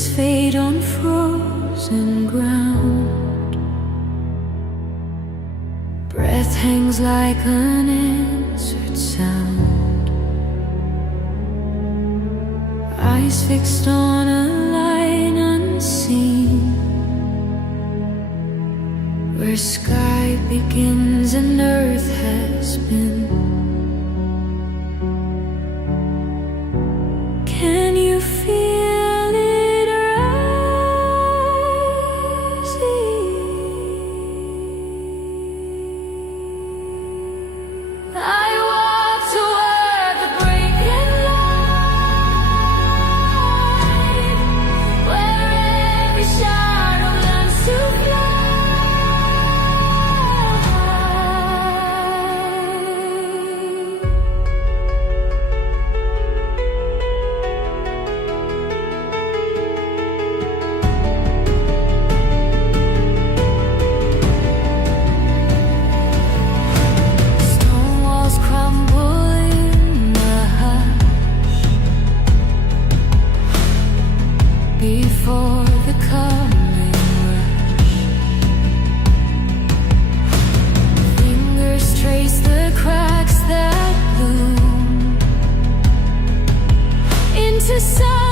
Leaves fade on frozen ground. Breath hangs like an answered sound. Eyes fixed on a line unseen, where sky begins and earth has been. Can you feel it rising? I walk toward the breaking light, where every shadow learns to fly. Stone walls crumble in the hush before the coming rush. Fingers trace the cracks that bloom into sun.